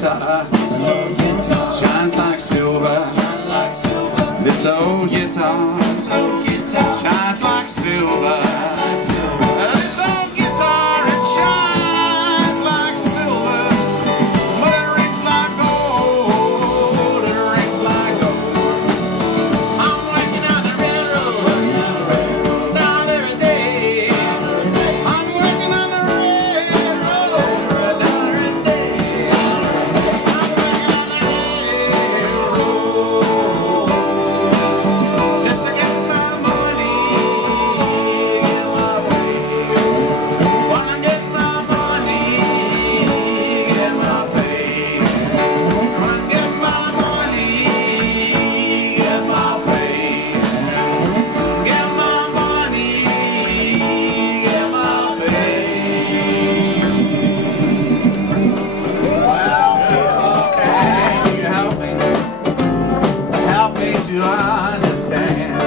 guitar shines like silver. This old guitar shines like silver. This old guitar, it shines like silver, but it rings like gold. It rings like gold. I'm working on the railroad down every day. I'm working on the railroad down every day. I'm working on the railroad just to get my money, get my pay. Wanna get my money, get my pay. Wanna get my money, get my pay. Get my money, get my pay. Well, can you help me? Help me to understand.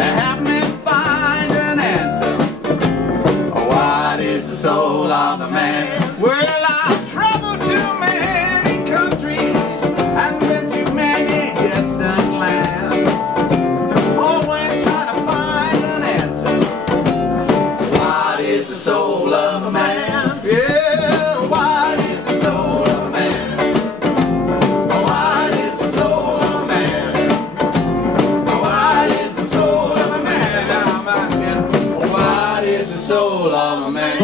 Help me find an answer. What is the soul of a man? Well, I've traveled to many countries and been to many distant lands, always trying to find an answer. What is the soul of a man? Yeah, what is the soul of a man? What is the soul of a man? What is the soul of a man? I'm asking, what is the soul of a man?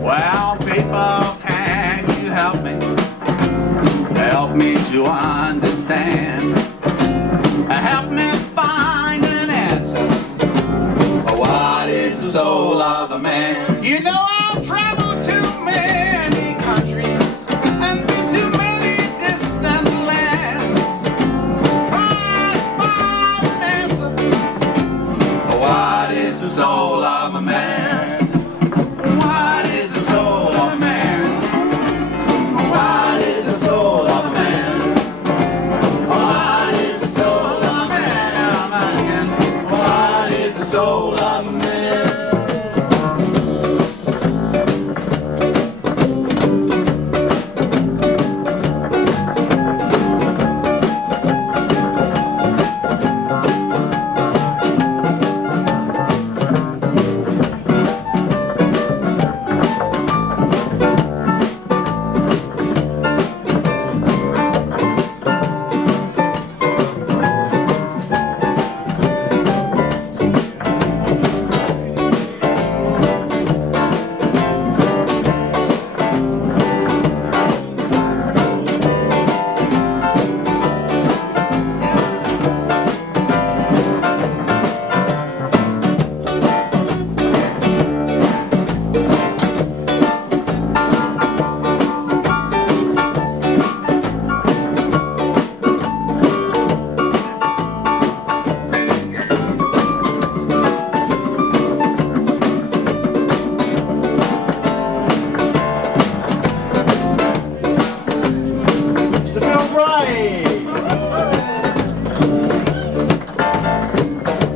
Well, people, can you help me? Help me to understand. Help me find an answer. What is the soul of a man? You know, I've traveled to many countries and been to many distant lands, trying to find an answer. What is the soul of a man? What is the soul of a man? What is the soul of a man? What is the soul of a man? I'm asking, what is the soul of a man?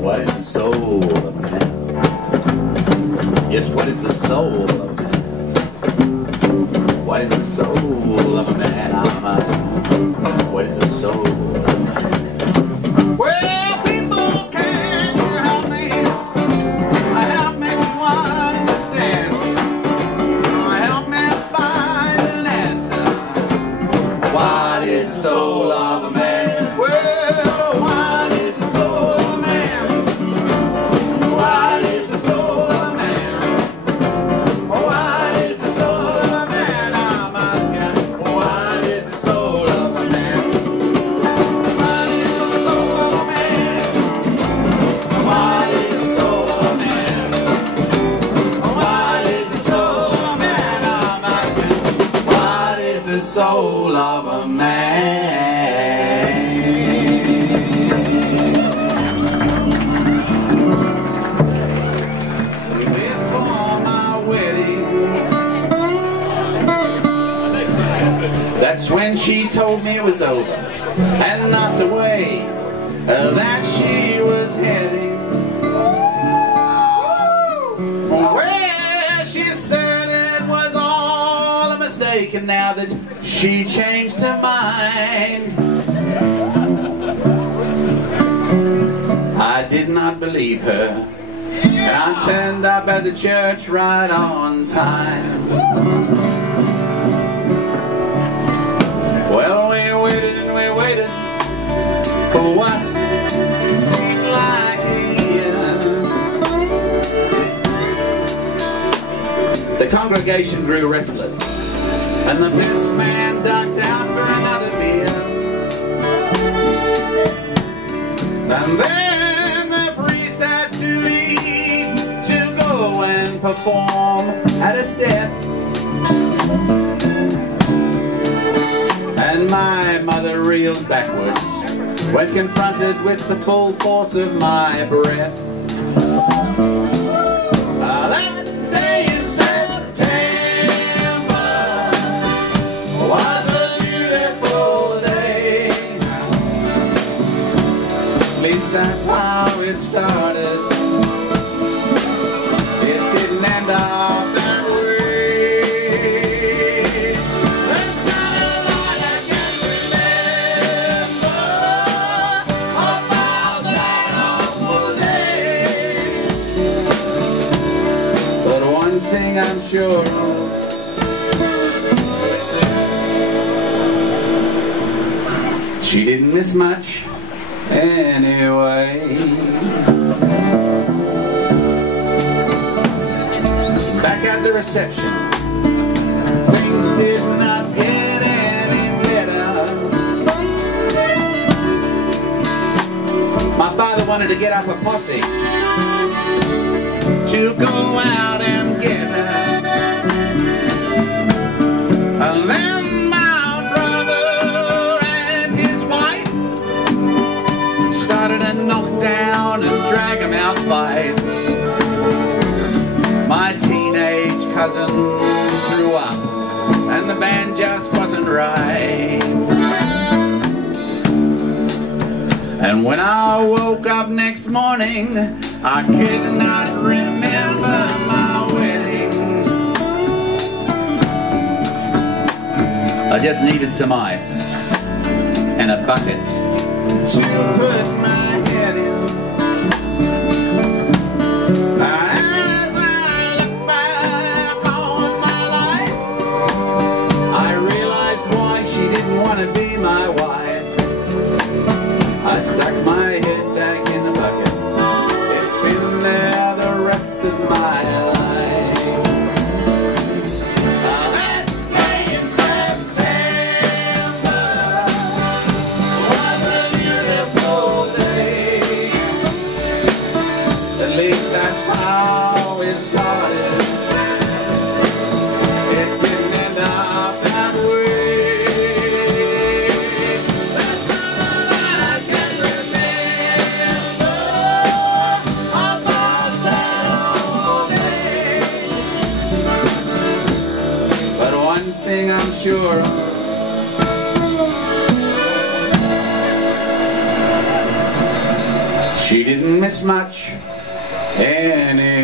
What is the soul of a man? Yes, what is the soul of a man? What is the soul of a man? I'm asking, what is the soul of a man? Well, people, can you help me? Help me to understand. Help me find an answer. What is the soul of a man? Well, what is the soul of a man? What is the soul of a man? What is the soul of a man? I'm asking, what is the soul of a man? Before my wedding, that's when she told me it was over, and not the way that she was heading. Well, she said it was all a mistake, and now that she changed her mind, I did not believe her, and I turned up at the church right on time. Well, we waited and we waited for what seemed like a year. The congregation grew restless, and the best man ducked out for another beer. And then the priest had to leave to go and perform at a death. And my mother reeled backwards when confronted with the full force of my breath. That day in September was a beautiful day. At least that's how it started. It didn't end up that way. There's not a lot I can remember about that awful day. But one thing I'm sure of, she didn't miss much anyway. Back at the reception, things did not get any better. My father wanted to get up a posse to go out and get her. And then my brother and his wife started a knockdown and drag 'em out fight. My teenage cousin threw up, and the band just wasn't right. And when I woke up next morning, I could not remember my wedding. I just needed some ice and a bucket to put my head in. As I look back on my life, I realized why she didn't want to be my wife. I stuck my head back in the bucket. It's been there the rest of my life. That day in September was a beautiful day. At least that's how it started. It didn't end up that way. There's not a lot I can remember about that old day. But one thing I'm sure of, she didn't miss much anyway.